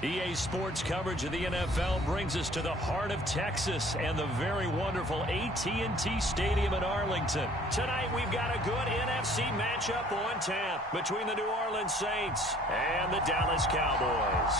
EA Sports coverage of the NFL brings us to the heart of Texas and the very wonderful AT&T Stadium in Arlington. Tonight we've got a good NFC matchup on tap between the New Orleans Saints and the Dallas Cowboys.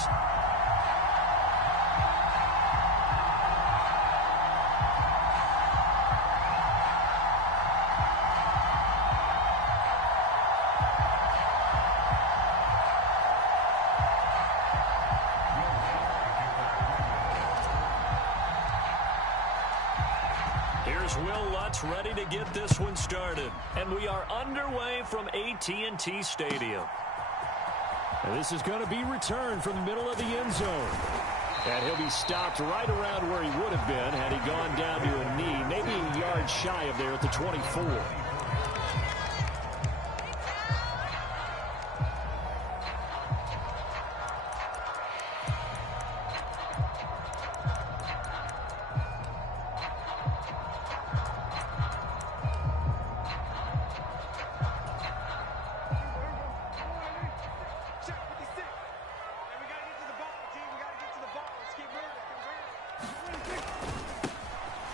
Ready to get this one started, and we are underway from AT&T Stadium. And this is going to be returned from the middle of the end zone, and he'll be stopped right around where he would have been had he gone down to a knee, maybe a yard shy of there at the 24.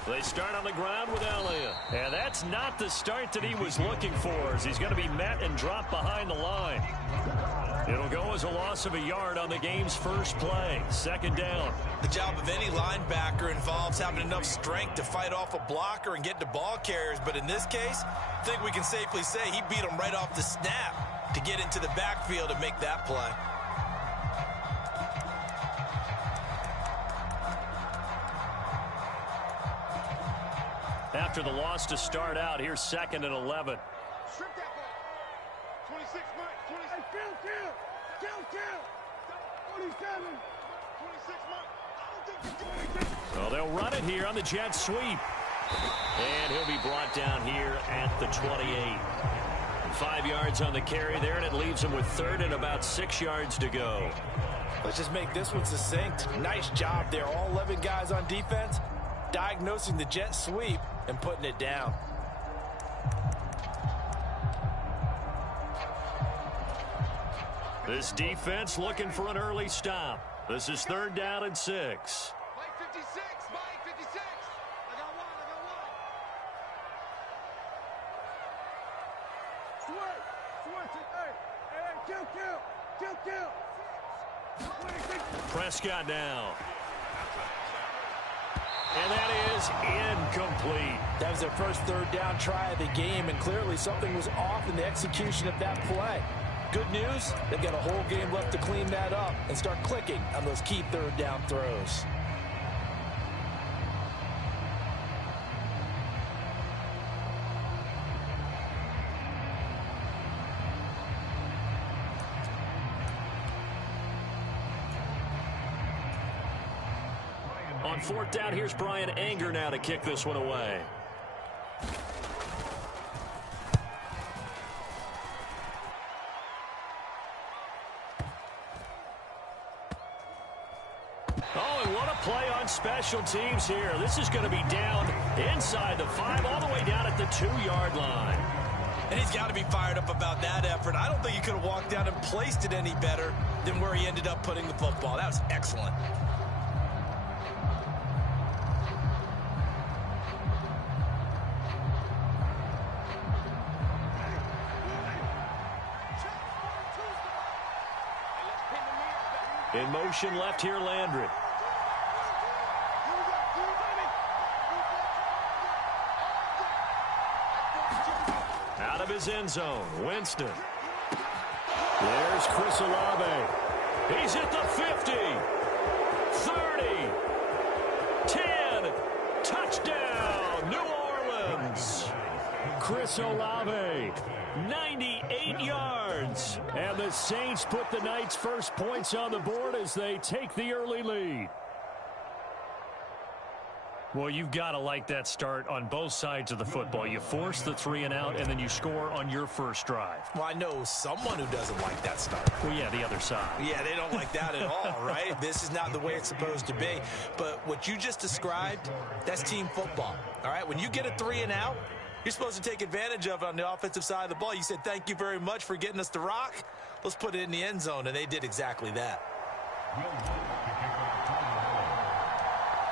They start on the ground with Elliott. And that's not the start that he was looking for, as he's going to be met and dropped behind the line. It'll go as a loss of a yard on the game's first play. Second down. The job of any linebacker involves having enough strength to fight off a blocker and get to ball carriers. But in this case, I think we can safely say he beat him right off the snap to get into the backfield and make that play. After the loss to start out, here's 2nd and 11. Strip that ball. 26, Mike. 26. Hey, kill. 47. 26, Mike. I don't think you're doing it. So they'll run it here on the jet sweep. And he'll be brought down here at the 28. 5 yards on the carry there, and it leaves him with 3rd and about 6 yards to go. Let's just make this one succinct. Nice job there. All 11 guys on defense diagnosing the jet sweep and putting it down. This defense looking for an early stop. This is 3rd down and 6. Mike 56, Mike 56. I got one. Switch. Hey, kill. Prescott now. And that is incomplete. That was their first 3rd down try of the game, and clearly something was off in the execution of that play. Good news, they've got a whole game left to clean that up and start clicking on those key 3rd down throws. On 4th down, here's Brian Anger now to kick this one away. Oh, and what a play on special teams here. This is going to be down inside the 5, all the way down at the 2-yard line. And he's got to be fired up about that effort. I don't think he could have walked down and placed it any better than where he ended up putting the football. That was excellent. In motion left here, Landry. Out of his end zone, Winston. There's Chris Olave. He's at the 50, 30, 10, touchdown, New Orleans. Chris Olave, 98 yards. And the Saints put the Knights' first points on the board as they take the early lead. Well, you've got to like that start on both sides of the football. You force the 3 and out, and then you score on your first drive. Well, I know someone who doesn't like that start. Well, yeah, the other side. Yeah, they don't like that at all, right? This is not the way it's supposed to be. But what you just described, that's team football, all right? When you get a 3 and out, you're supposed to take advantage of it on the offensive side of the ball. You said, thank you very much for getting us the rock. Let's put it in the end zone, and they did exactly that.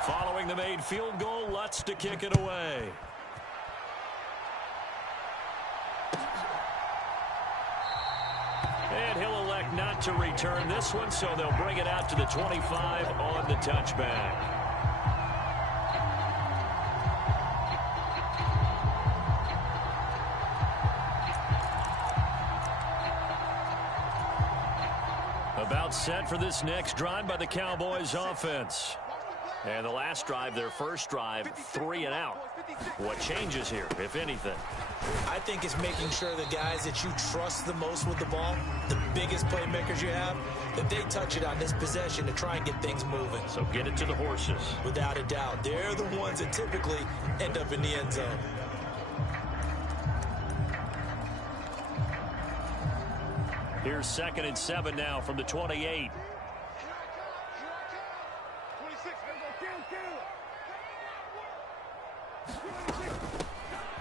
Following the made field goal, Lutz to kick it away. And he'll elect not to return this one, so they'll bring it out to the 25 on the touchback. About set for this next drive by the Cowboys offense. And the last drive, their first drive, 3 and out. What changes here, if anything? I think it's making sure the guys that you trust the most with the ball, the biggest playmakers you have, that they touch it on this possession to try and get things moving. So get it to the horses. Without a doubt. They're the ones that typically end up in the end zone. Here's 2nd and 7 now from the 28.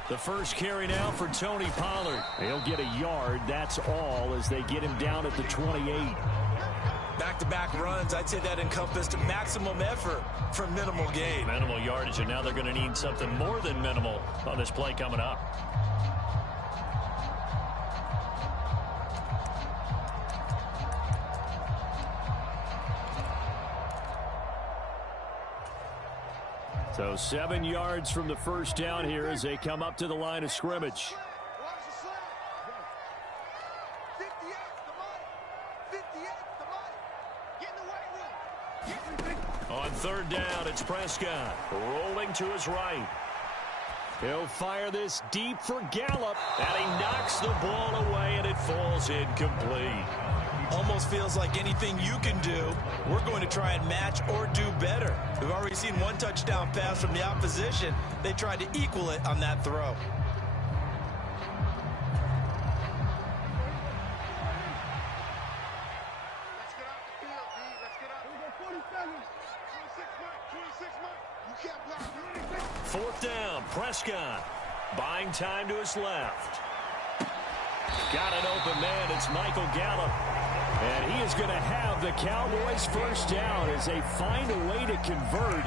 The first carry now for Tony Pollard. He'll get a yard, that's all, as they get him down at the 28. Back-to-back runs, I'd say that encompassed maximum effort for minimal gain. Minimal yardage, and now they're going to need something more than minimal on this play coming up. So 7 yards from the first down here as they come up to the line of scrimmage. On 3rd down, it's Prescott rolling to his right. He'll fire this deep for Gallup, and he knocks the ball away, and it falls incomplete. Almost feels like anything you can do, we're going to try and match or do better. We've already seen one touchdown pass from the opposition. They tried to equal it on that throw. Let's get out the field, D. Let's get out. 47. 26 You can't block. 4th down, Prescott buying time to his left. Got an open man, it's Michael Gallup. And he is going to have the Cowboys first down as they find a way to convert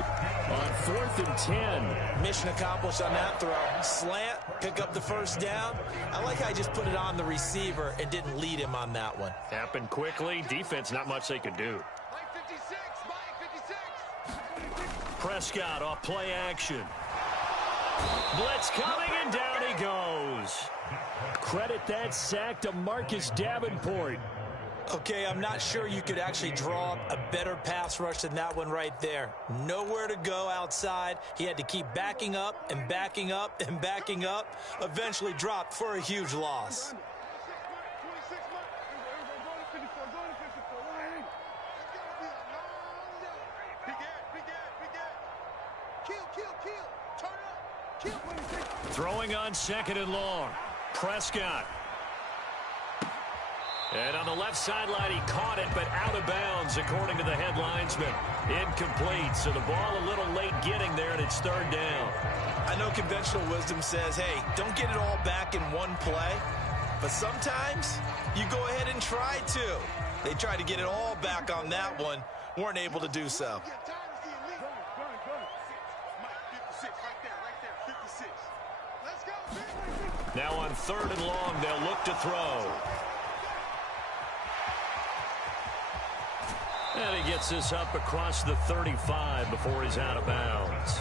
on 4th and 10. Mission accomplished on that throw. Slant, pick up the first down. I like how I just put it on the receiver and didn't lead him on that one. Happened quickly. Defense, not much they could do. Mike 56. Mike 56. Prescott off play action. Blitz coming, and down he goes. Credit that sack to Marcus Davenport. Okay, I'm not sure you could actually draw up a better pass rush than that one right there. Nowhere to go outside. He had to keep backing up and backing up and backing up. Eventually dropped for a huge loss. 26 Mike. Big Ed. Kill. Turn up. Kill. Throwing on 2nd and long. Prescott. And on the left sideline, he caught it, but out of bounds, according to the head linesman. Incomplete, so the ball a little late getting there, and it's 3rd down. I know conventional wisdom says, hey, don't get it all back in one play. But sometimes you go ahead and try to. They tried to get it all back on that one. Weren't able to do so. Now on 3rd and long, they'll look to throw. And he gets this up across the 35 before he's out of bounds.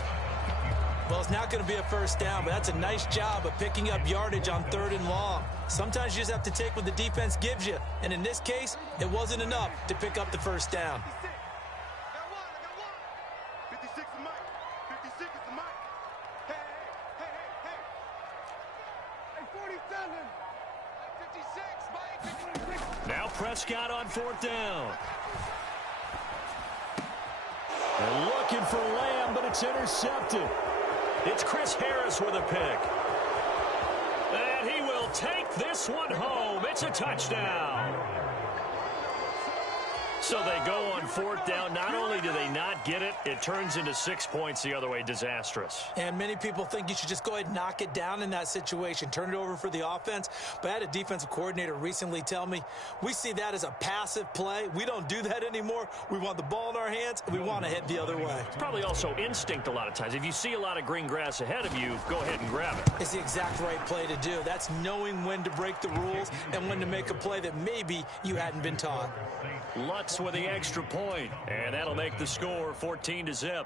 Well, it's not going to be a first down, but that's a nice job of picking up yardage on 3rd and long. Sometimes you just have to take what the defense gives you. And in this case, it wasn't enough to pick up the first down. 56 is Mike. 56 is the Mike. Hey. Hey, 47. 56, Mike. Now Prescott on 4th down. And looking for Lamb, but it's intercepted. It's Chris Harris with a pick. And he will take this one home. It's a touchdown. So they go on fourth down. Not only do they not get it, it turns into 6 points the other way. Disastrous. And many people think you should just go ahead and knock it down in that situation. Turn it over for the offense. But I had a defensive coordinator recently tell me, we see that as a passive play. We don't do that anymore. We want the ball in our hands, and we want to head the other way. It's probably also instinct a lot of times. If you see a lot of green grass ahead of you, go ahead and grab it. It's the exact right play to do. That's knowing when to break the rules and when to make a play that maybe you hadn't been taught. Lutz with the extra point, and that'll make the score 14-0.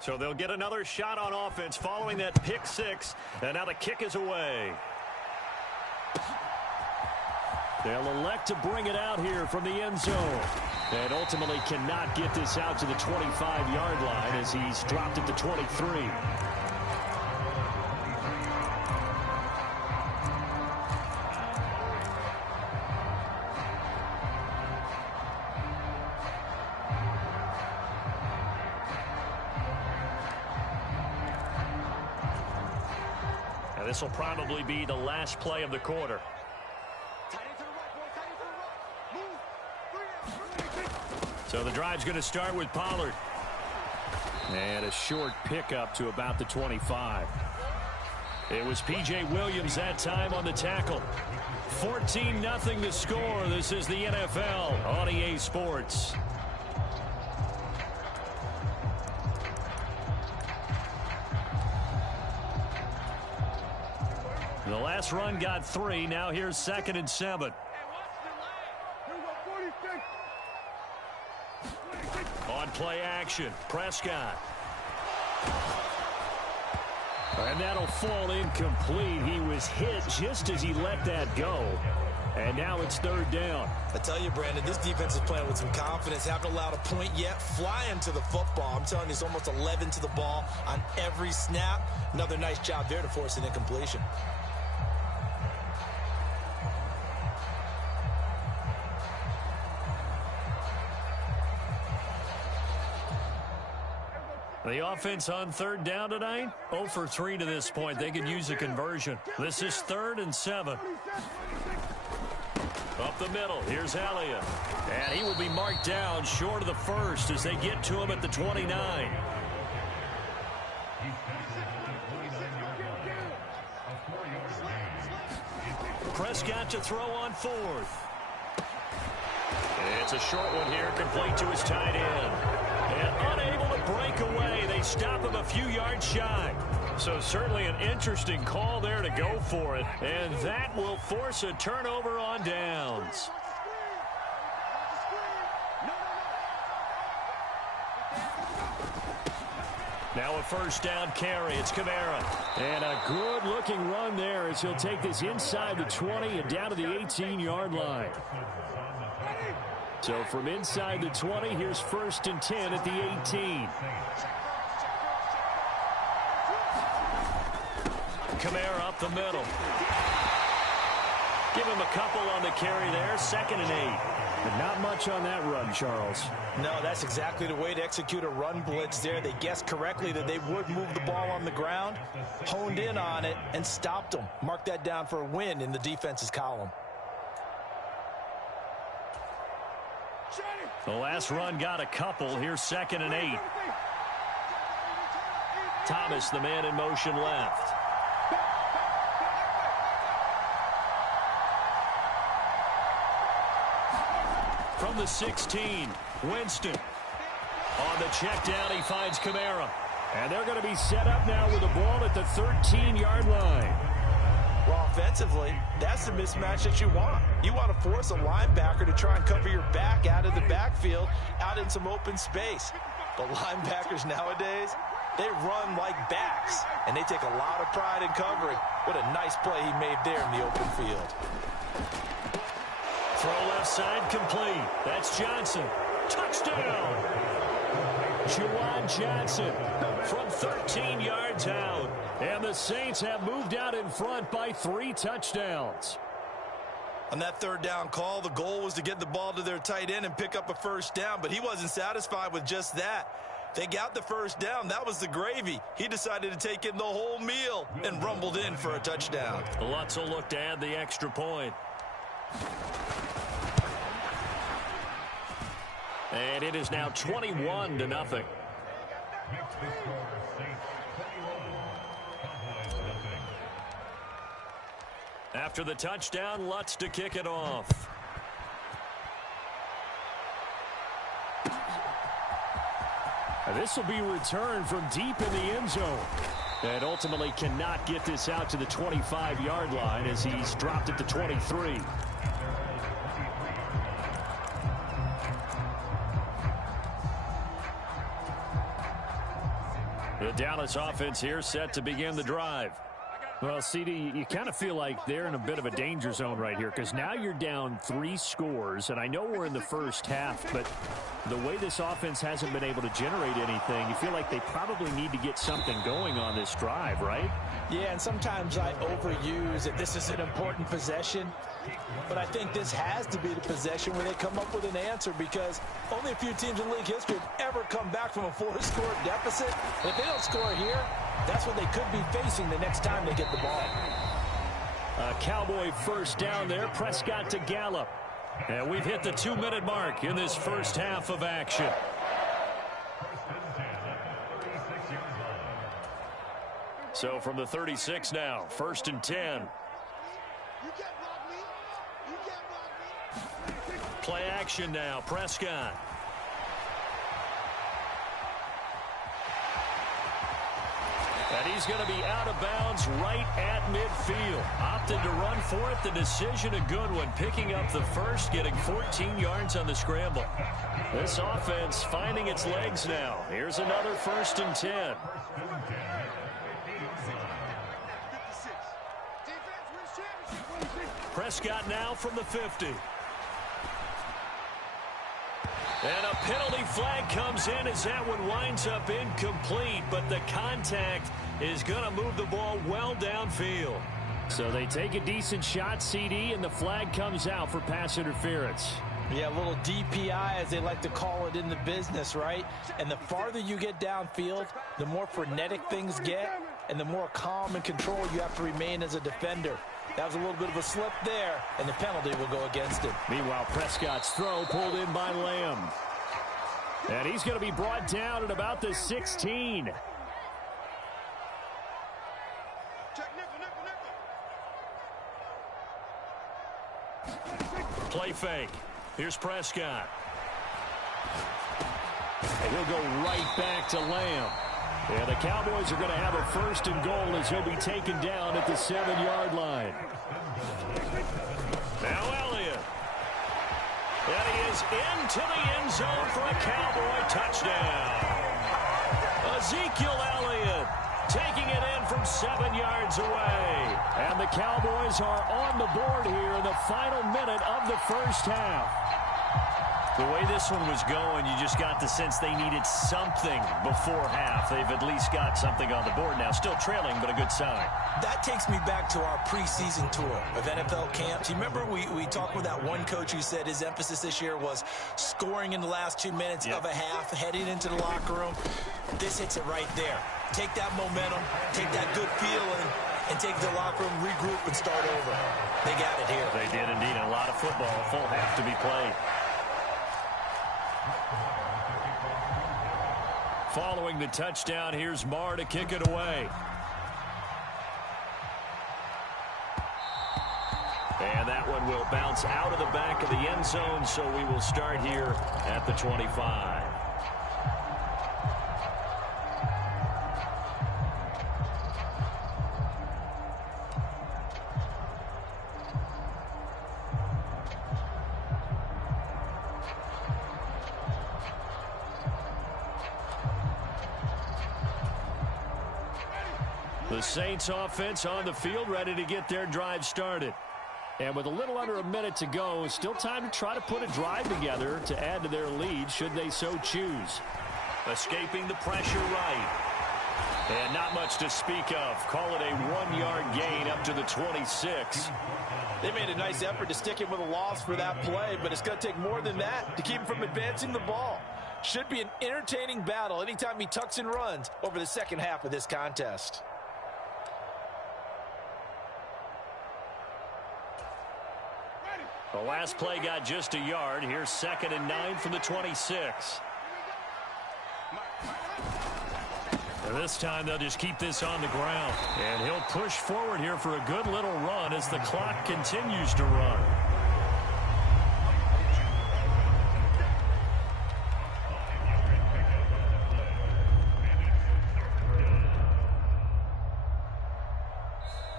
So they'll get another shot on offense following that pick six, and now the kick is away. They'll elect to bring it out here from the end zone, and ultimately cannot get this out to the 25-yard line as he's dropped at the 23. This will probably be the last play of the quarter. So the drive's going to start with Pollard. And a short pickup to about the 25. It was P.J. Williams that time on the tackle. 14-0 the score. This is the NFL on EA Sports. The last run got 3. Now here's 2nd and 7. On play action, Prescott. And that'll fall incomplete. He was hit just as he let that go. And now it's 3rd down. I tell you, Brandon, this defense is playing with some confidence. Haven't allowed a point yet. Flying to the football. I'm telling you, it's almost 11 to the ball on every snap. Another nice job there to force an incompletion. The offense on 3rd down tonight, 0 for 3 to this point. They could use a conversion. This is 3rd and 7. Up the middle, here's Elliott. And he will be marked down short of the first as they get to him at the 29. Prescott to throw on 4th. It's a short one here, complete to his tight end. And unable to break away, they stop him a few yards shy. So certainly an interesting call there to go for it. And that will force a turnover on downs. Now a 1st down carry. It's Kamara. And a good-looking run there as he'll take this inside the 20 and down to the 18-yard line. So from inside the 20, here's 1st and 10 at the 18. Kamara up the middle. Give him a couple on the carry there. 2nd and 8. But not much on that run, Charles. No, that's exactly the way to execute a run blitz there. They guessed correctly that they would move the ball on the ground, honed in on it, and stopped them. Mark that down for a win in the defense's column. The last run got a couple. Here's 2nd and 8. Thomas, the man in motion left. From the 16, Winston. On the check down, he finds Kamara. And they're going to be set up now with the ball at the 13-yard line. Well, offensively, that's the mismatch that you want. You want to force a linebacker to try and cover your back out of the backfield, out in some open space. But linebackers nowadays, they run like backs, and they take a lot of pride in covering. What a nice play he made there in the open field. Throw left side complete. That's Johnson. Touchdown! Juwan Johnson from 13 yards out. And the Saints have moved out in front by 3 touchdowns. On that 3rd down call, the goal was to get the ball to their tight end and pick up a 1st down, but he wasn't satisfied with just that. They got the first down. That was the gravy. He decided to take in the whole meal and rumbled in for a touchdown. Lutz will look to add the extra point. And it is now 21-0. After the touchdown, Lutz to kick it off. This will be returned from deep in the end zone. And ultimately cannot get this out to the 25-yard line as he's dropped it to 23. The Dallas offense here set to begin the drive. Well, CD, you kind of feel like they're in a bit of a danger zone right here because now you're down 3 scores, and I know we're in the first half, but the way this offense hasn't been able to generate anything, you feel like they probably need to get something going on this drive, right? Yeah, and sometimes I overuse it. This is an important possession, but I think this has to be the possession where they come up with an answer because only a few teams in league history have ever come back from a 4-score deficit. And if they don't score here, that's what they could be facing the next time they get the ball. A Cowboy first down there. Prescott to Gallup. And we've hit the 2-minute mark in this first half of action. So from the 36 now, 1st and 10. Play action now, Prescott. And he's going to be out of bounds right at midfield. Opted to run for it. The decision a good one. Picking up the first, getting 14 yards on the scramble. This offense finding its legs now. Here's another 1st and 10. Prescott now from the 50. And a penalty flag comes in as that one winds up incomplete, but the contact is going to move the ball well downfield. So they take a decent shot, CD, and the flag comes out for pass interference. Yeah, a little DPI, as they like to call it in the business, right? And the farther you get downfield, the more frenetic things get, and the more calm and control you have to remain as a defender. That was a little bit of a slip there, and the penalty will go against him. Meanwhile, Prescott's throw pulled in by Lamb. And he's going to be brought down at about the 16. Play fake. Here's Prescott. And he'll go right back to Lamb. And the Cowboys are going to have a 1st and goal as he'll be taken down at the 7-yard line. Now Elliott. And he is into the end zone for a Cowboy touchdown. Ezekiel Elliott taking it in from 7 yards away. And the Cowboys are on the board here in the final minute of the first half. The way this one was going, you just got the sense they needed something before half. They've at least got something on the board now. Still trailing, but a good sign. That takes me back to our preseason tour of NFL camps. You remember we talked with that one coach who said his emphasis this year was scoring in the last 2 minutes of a half, heading into the locker room. This hits it right there. Take that momentum, take that good feeling, and take the locker room, regroup, and start over. They got it here. They did indeed. A lot of football, full half to be played. Following the touchdown, here's Marr to kick it away. And that one will bounce out of the back of the end zone, so we will start here at the 25. The Saints offense on the field, ready to get their drive started. And with a little under a minute to go, still time to try to put a drive together to add to their lead should they so choose. Escaping the pressure right. And not much to speak of. Call it a 1-yard gain up to the 26. They made a nice effort to stick him with a loss for that play, but it's going to take more than that to keep him from advancing the ball. Should be an entertaining battle anytime he tucks and runs over the second half of this contest. The last play got just a yard. Here's 2nd and 9 from the 26. And this time they'll just keep this on the ground. And he'll push forward here for a good little run as the clock continues to run.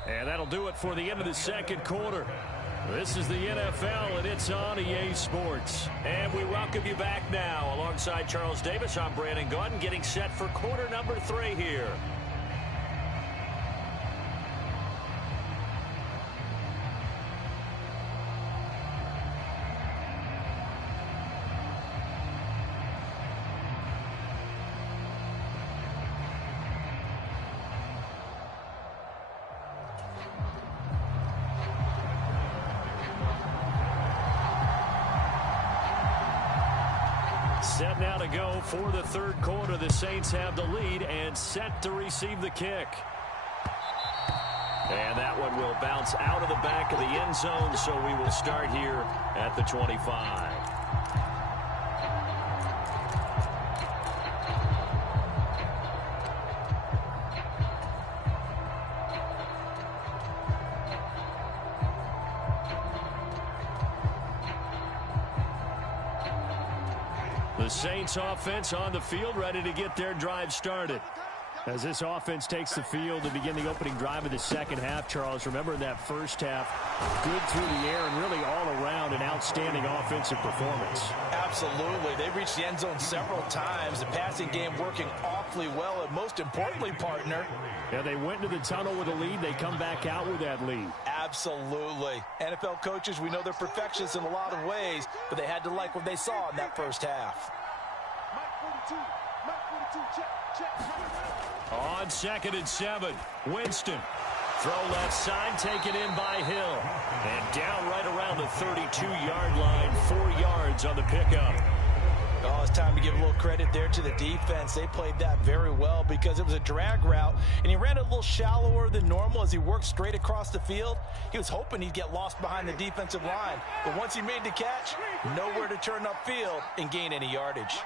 And that'll do it for the end of the second quarter. This is the NFL, and it's on EA Sports. And we welcome you back now. Alongside Charles Davis, I'm Brandon Gaudin, getting set for quarter number 3 here. Set now to go for the third quarter. The Saints have the lead and set to receive the kick. And that one will bounce out of the back of the end zone, so we will start here at the 25. The Saints offense on the field, ready to get their drive started. As this offense takes the field to begin the opening drive of the second half, Charles, remember that first half, good through the air and really all around an outstanding offensive performance. Absolutely. They reached the end zone several times. The passing game working awfully well, and most importantly, partner. Yeah, they went into the tunnel with a lead. They come back out with that lead. Absolutely. NFL coaches, we know they're perfectionists in a lot of ways, but they had to like what they saw in that first half. On 2nd and 7, Winston. Throw left side, taken in by Hill. And down right around the 32-yard line, 4 yards on the pickup. Oh, it's time to give a little credit there to the defense. They played that very well because it was a drag route, and he ran a little shallower than normal as he worked straight across the field. He was hoping he'd get lost behind the defensive line, but once he made the catch, nowhere to turn upfield and gain any yardage.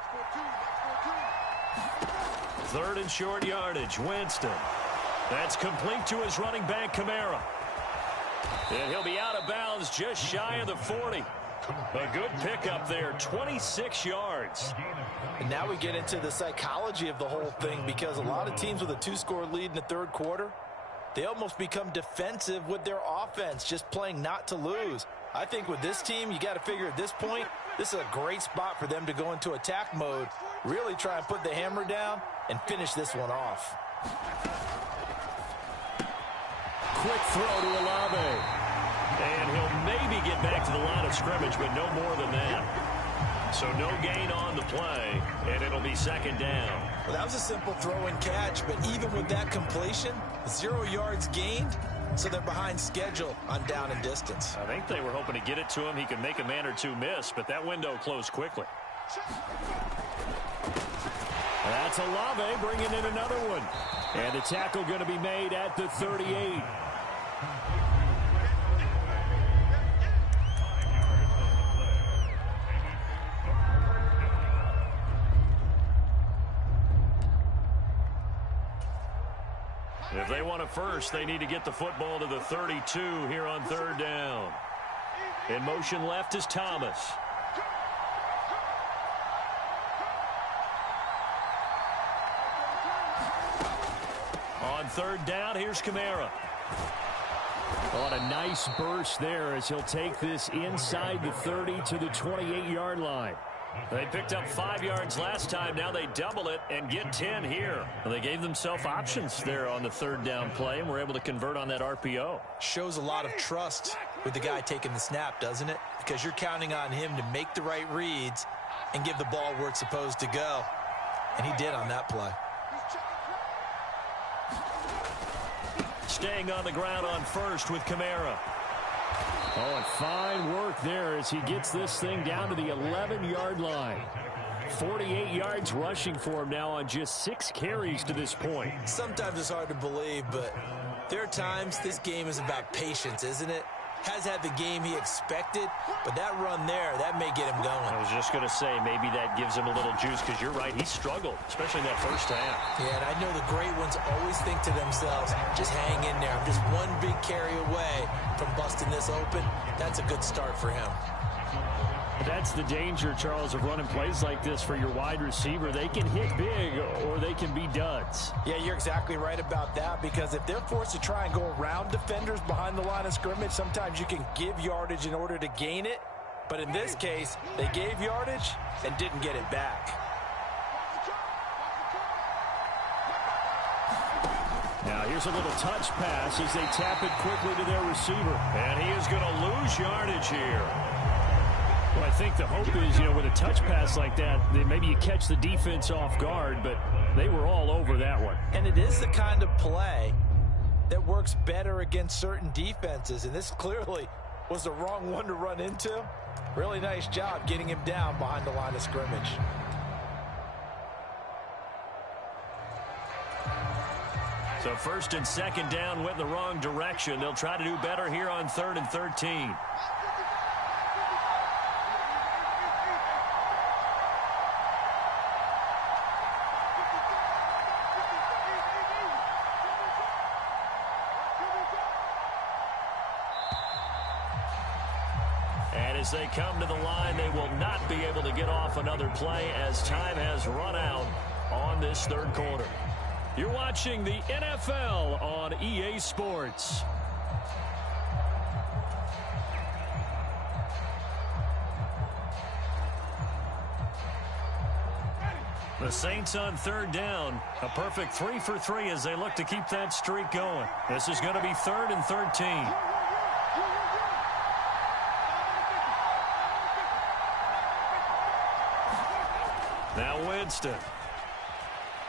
3rd and short yardage, Winston. That's complete to his running back, Kamara. And he'll be out of bounds just shy of the 40. A good pickup there, 26 yards. And now we get into the psychology of the whole thing, because a lot of teams with a 2-score lead in the third quarter, they almost become defensive with their offense, just playing not to lose. I think with this team, you got to figure at this point, this is a great spot for them to go into attack mode, really try and put the hammer down and finish this one off. Quick throw to Olave. And he'll maybe get back to the line of scrimmage, but no more than that. So no gain on the play, and it'll be 2nd down. Well, that was a simple throw and catch, but even with that completion, 0 yards gained, so they're behind schedule on down and distance. I think they were hoping to get it to him. He could make a man or two miss, but that window closed quickly. That's Olave bringing in another one. And the tackle going to be made at the 38. If they want a first, they need to get the football to the 32 here on 3rd down. In motion left is Thomas. On 3rd down, here's Kamara. On a nice burst there as he'll take this inside the 30 to the 28-yard line. They picked up 5 yards last time. Now they double it and get 10 here. Well, they gave themselves options there on the 3rd down play and were able to convert on that RPO. Shows a lot of trust with the guy taking the snap, doesn't it? Because you're counting on him to make the right reads and give the ball where it's supposed to go. And he did on that play. Staying on the ground on 1st with Kamara. Oh, and fine work there as he gets this thing down to the 11-yard line. 48 yards rushing for him now on just 6 carries to this point. Sometimes it's hard to believe, but there are times this game is about patience, isn't it? Has had the game he expected, but that run there, that may get him going. I was just going to say, maybe that gives him a little juice, because you're right, he struggled, especially in that first half. Yeah, and I know the great ones always think to themselves, just hang in there. I'm just one big carry away from busting this open. That's a good start for him. That's the danger, Charles, of running plays like this for your wide receiver. They can hit big or they can be duds. Yeah, you're exactly right about that, because if they're forced to try and go around defenders behind the line of scrimmage, sometimes you can give yardage in order to gain it. But in this case, they gave yardage and didn't get it back. Now here's a little touch pass as they tap it quickly to their receiver. And he is going to lose yardage here. Well, I think the hope is, with a touch pass like that, maybe you catch the defense off guard, but they were all over that one. And it is the kind of play that works better against certain defenses, and this clearly was the wrong one to run into. Really nice job getting him down behind the line of scrimmage. So 1st and 2nd down went in the wrong direction. They'll try to do better here on 3rd and 13. As they come to the line, they will not be able to get off another play as time has run out on this 3rd quarter. You're watching the NFL on EA Sports. The Saints on 3rd down. A perfect 3 for 3 as they look to keep that streak going. This is going to be 3rd and 13. Now Winston,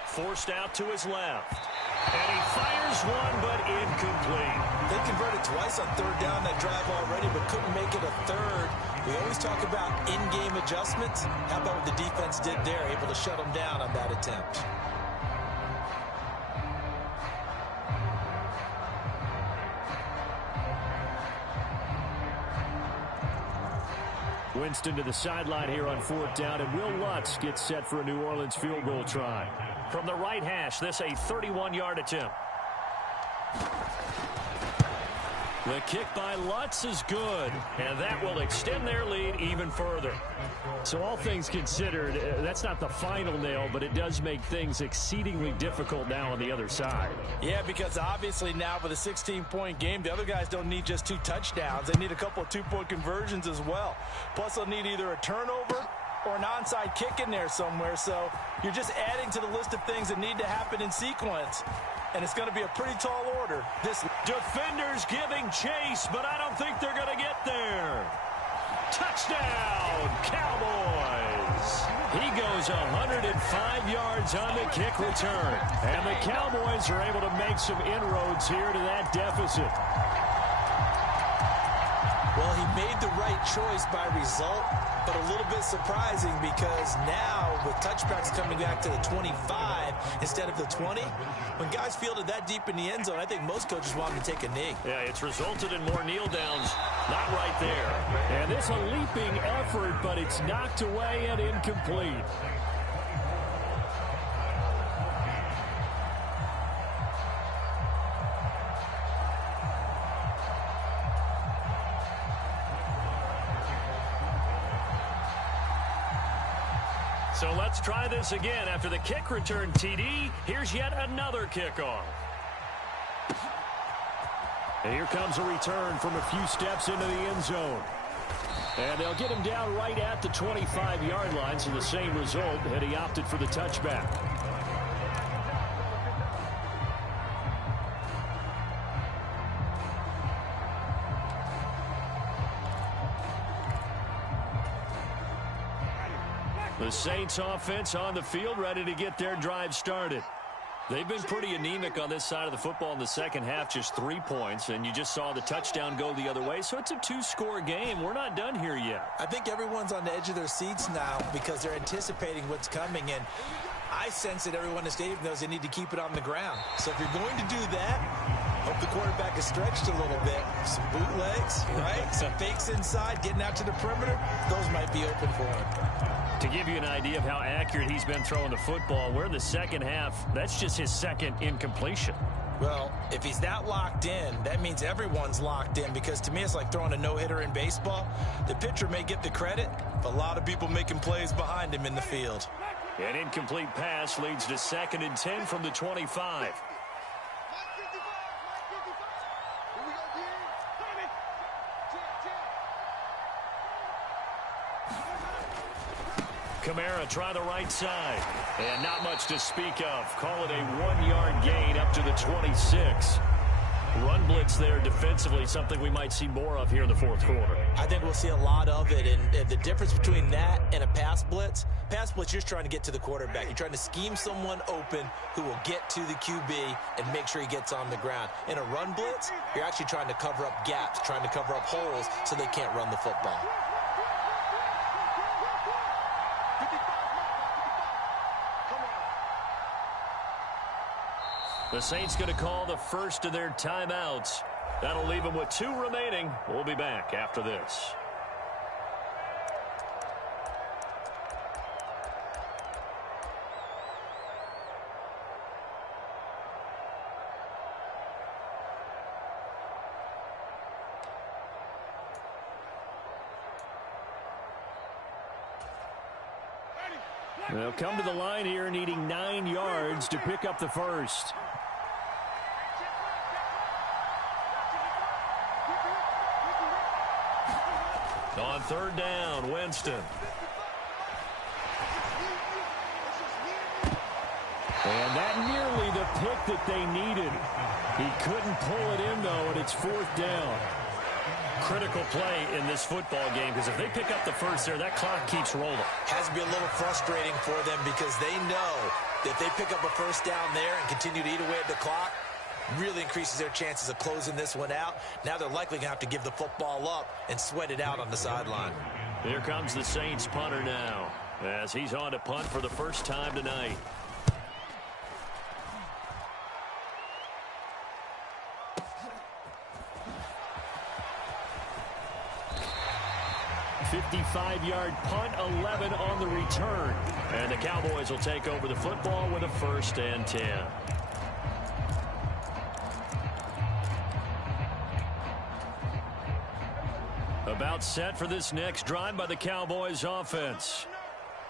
forced out to his left, and he fires one, but incomplete. They converted twice on 3rd down that drive already, but couldn't make it a 3rd. We always talk about in-game adjustments. How about what the defense did there, able to shut them down on that attempt? Winston to the sideline here on 4th down, and Will Lutz gets set for a New Orleans field goal try. From the right hash, this a 31-yard attempt. The kick by Lutz is good, and that will extend their lead even further. So all things considered, that's not the final nail, but it does make things exceedingly difficult now on the other side. Yeah, because obviously now with a 16-point game, the other guys don't need just 2 touchdowns. They need a couple of 2-point conversions as well. Plus, they'll need either a turnover or an onside kick in there somewhere. So you're just adding to the list of things that need to happen in sequence. And it's going to be a pretty tall order. This defender's giving chase, but I don't think they're going to get there. Touchdown, Cowboys. He goes 105 yards on the kick return. And the Cowboys are able to make some inroads here to that deficit. Well, he made the right choice by result, but a little bit surprising because now with touchbacks coming back to the 25 instead of the 20, when guys fielded that deep in the end zone, I think most coaches want them to take a knee. Yeah, it's resulted in more kneel downs. Not right there. And this a leaping effort, but it's knocked away and incomplete. So let's try this again. After the kick return TD, here's yet another kickoff. And here comes a return from a few steps into the end zone. And they'll get him down right at the 25-yard line, so the same result, and he opted for the touchback. The Saints offense on the field, ready to get their drive started. They've been pretty anemic on this side of the football in the second half, just 3 points, and you just saw the touchdown go the other way, so it's a two-score game. We're not done here yet. I think everyone's on the edge of their seats now because they're anticipating what's coming, and I sense that everyone in the stadium knows they need to keep it on the ground. So if you're going to do that, hope the quarterback is stretched a little bit. Some bootlegs, right? Some fakes inside, getting out to the perimeter. Those might be open for him. To give you an idea of how accurate he's been throwing the football, we're in the second half. That's just his second incompletion. Well, if he's that locked in, that means everyone's locked in, because to me it's like throwing a no-hitter in baseball. The pitcher may get the credit, but a lot of people making plays behind him in the field. An incomplete pass leads to 2nd and 10 from the 25. Kamara try the right side. And not much to speak of. Call it a 1-yard gain up to the 26. Run blitz there defensively, something we might see more of here in the fourth quarter. I think we'll see a lot of it, and the difference between that and a pass blitz, you're just trying to get to the quarterback. You're trying to scheme someone open who will get to the QB and make sure he gets on the ground. In a run blitz, you're actually trying to cover up gaps, trying to cover up holes so they can't run the football. The Saints going to call the first of their timeouts. That'll leave them with 2 remaining. We'll be back after this. They'll come to the line here needing 9 yards to pick up the first. On 3rd down, Winston. And that nearly the pick that they needed. He couldn't pull it in, though, and it's 4th down. Critical play in this football game, because if they pick up the first there, that clock keeps rolling. Has to be a little frustrating for them, because they know that if they pick up a first down there and continue to eat away at the clock, really increases their chances of closing this one out. Now they're likely going to have to give the football up and sweat it out on the sideline. Here comes the Saints punter now, as he's on to punt for the first time tonight. 55-yard punt, 11 on the return. And the Cowboys will take over the football with a 1st and 10. About set for this next drive by the Cowboys offense.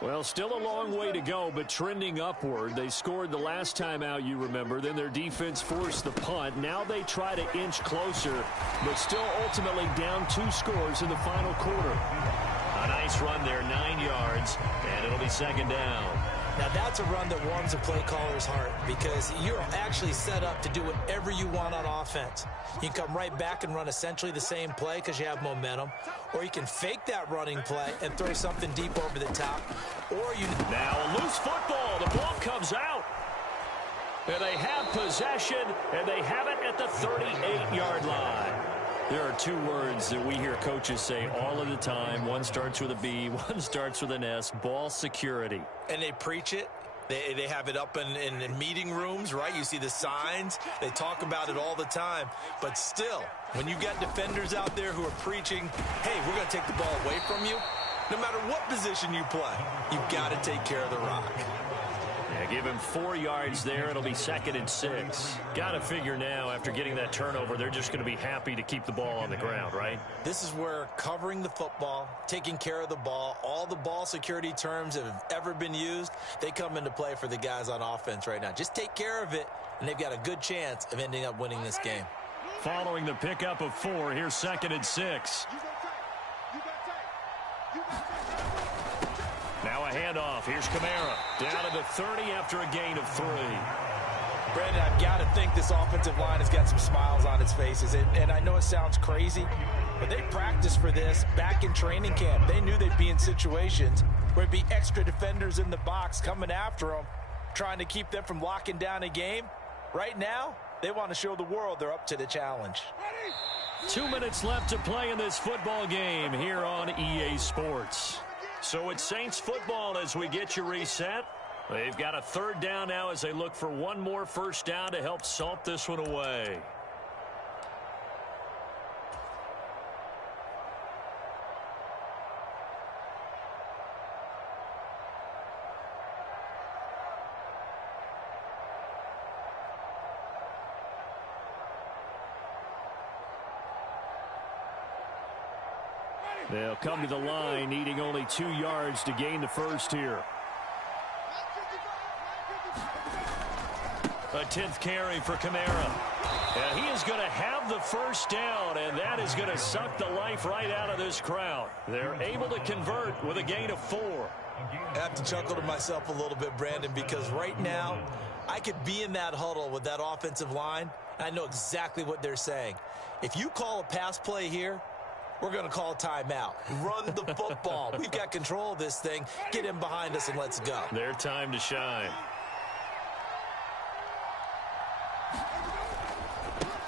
Well, still a long way to go, but trending upward. They scored the last time out, you remember. Then their defense forced the punt. Now they try to inch closer, but still ultimately down 2 scores in the final quarter. A nice run there, 9 yards, and it'll be 2nd down. Now that's a run that warms a play caller's heart, because you're actually set up to do whatever you want on offense. You can come right back and run essentially the same play because you have momentum, or you can fake that running play and throw something deep over the top, or you... Now a loose football. The ball comes out. And they have possession, and they have it at the 38-yard line. There are 2 words that we hear coaches say all of the time. One starts with a B, one starts with an S, ball security. And they preach it. They have it up in meeting rooms, right? You see the signs. They talk about it all the time. But still, when you got defenders out there who are preaching, hey, we're going to take the ball away from you, no matter what position you play, you've got to take care of the rock. Yeah, give him 4 yards there. It'll be 2nd and 6. Got to figure now, after getting that turnover, they're just going to be happy to keep the ball on the ground, right? This is where covering the football, taking care of the ball, all the ball security terms that have ever been used, they come into play for the guys on offense right now. Just take care of it, and they've got a good chance of ending up winning this game. Following the pickup of 4, here's 2nd and 6. Now a handoff. Here's Kamara. Down to the 30 after a gain of 3. Brandon, I've got to think this offensive line has got some smiles on its faces. And I know it sounds crazy, but they practiced for this back in training camp. They knew they'd be in situations where it'd be extra defenders in the box coming after them, trying to keep them from locking down a game. Right now, they want to show the world they're up to the challenge. 2 minutes left to play in this football game here on EA Sports. So it's Saints football as we get you reset. They've got a third down now as they look for one more first down to help salt this one away. They'll come to the line, needing only 2 yards to gain the first here. A 10th carry for Kamara. And he is going to have the first down, and that is going to suck the life right out of this crowd. They're able to convert with a gain of 4. I have to chuckle to myself a little bit, Brandon, because right now I could be in that huddle with that offensive line, and I know exactly what they're saying. If you call a pass play here, we're going to call timeout. Run the football. We've got control of this thing. Get in behind us and let's go. Their time to shine.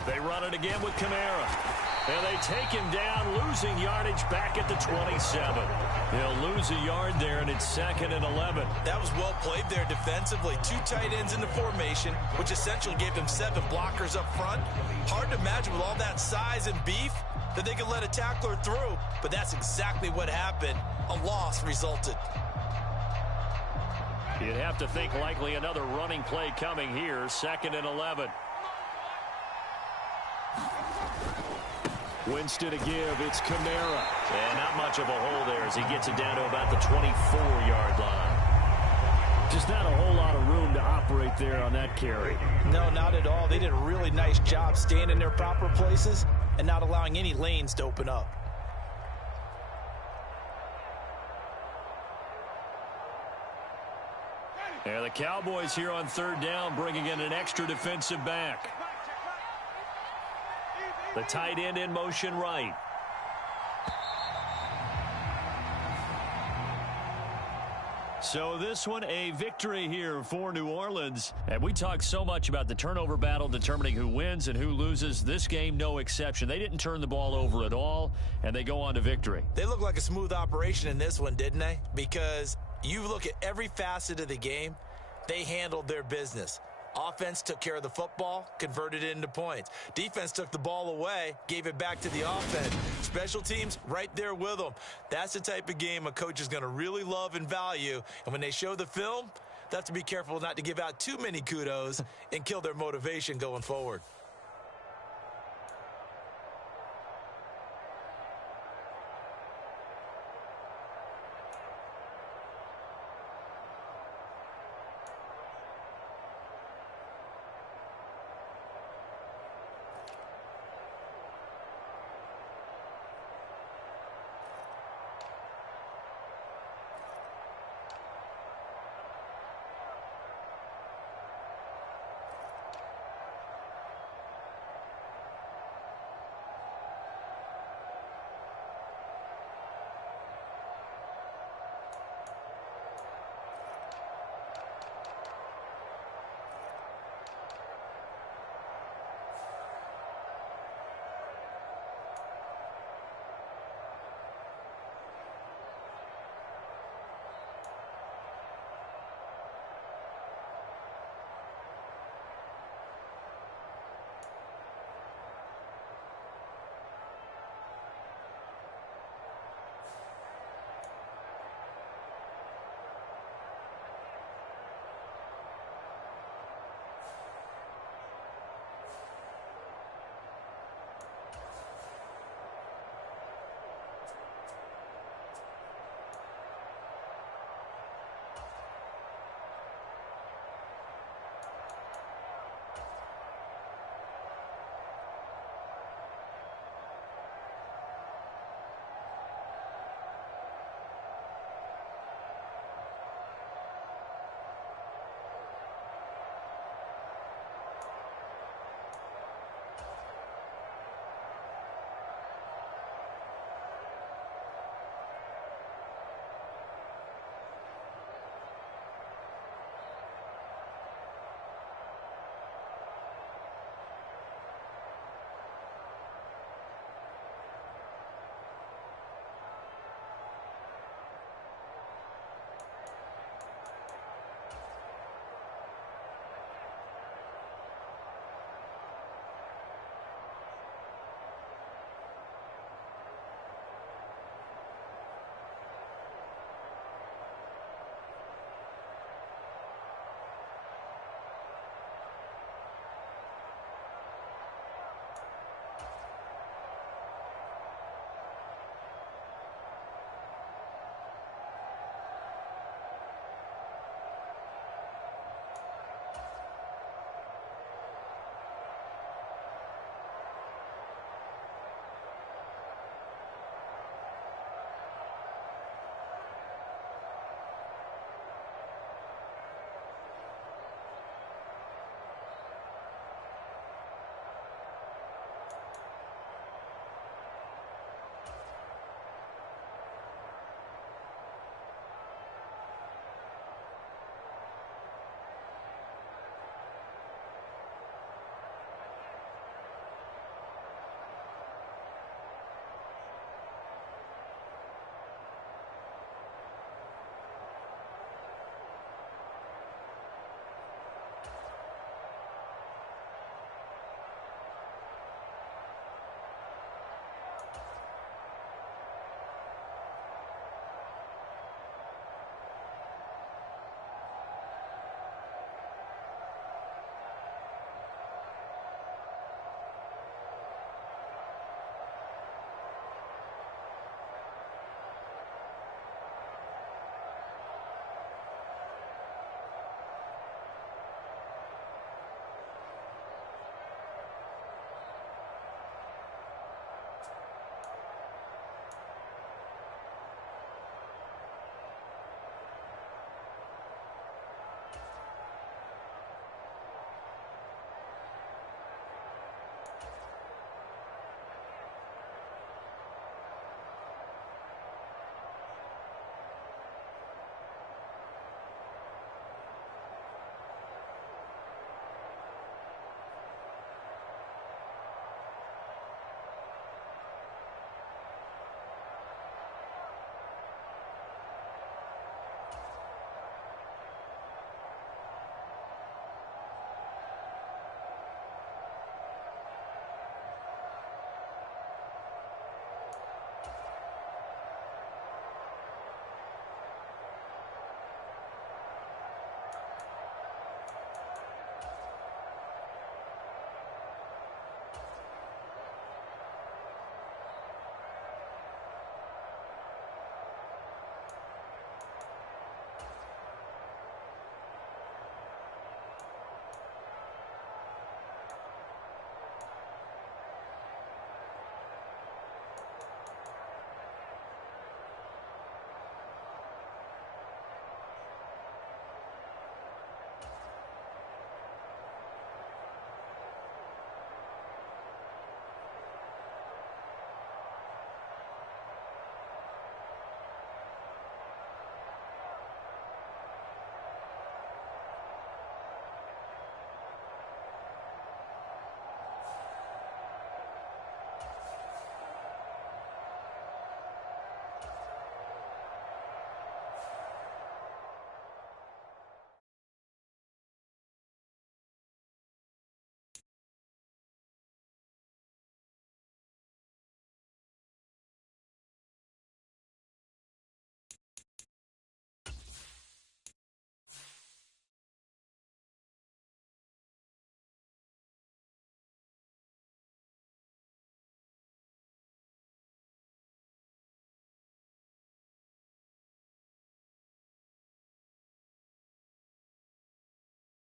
They run it again with Kamara. And they take him down, losing yardage back at the 27. They'll lose a yard there, and it's 2nd and 11. That was well played there defensively. 2 tight ends in the formation, which essentially gave them 7 blockers up front. Hard to imagine with all that size and beef that they could let a tackler through, but that's exactly what happened. A loss resulted. You'd have to think likely another running play coming here, 2nd and 11. Winston to give, it's Kamara. And not much of a hole there as he gets it down to about the 24-yard line. Just not a whole lot of room to operate there on that carry. No, not at all. They did a really nice job staying in their proper places and not allowing any lanes to open up. And the Cowboys here on 3rd down, bringing in an extra defensive back. The tight end in motion right. So this one a victory here for New Orleans. And we talk so much about the turnover battle determining who wins and who loses. This game, no exception. They didn't turn the ball over at all, and they go on to victory. They look like a smooth operation in this one, didn't they? Because you look at every facet of the game, they handled their business. Offense took care of the football, converted it into points. Defense took the ball away, gave it back to the offense. Special teams, right there with them. That's the type of game a coach is going to really love and value. And when they show the film, they have to be careful not to give out too many kudos and kill their motivation going forward.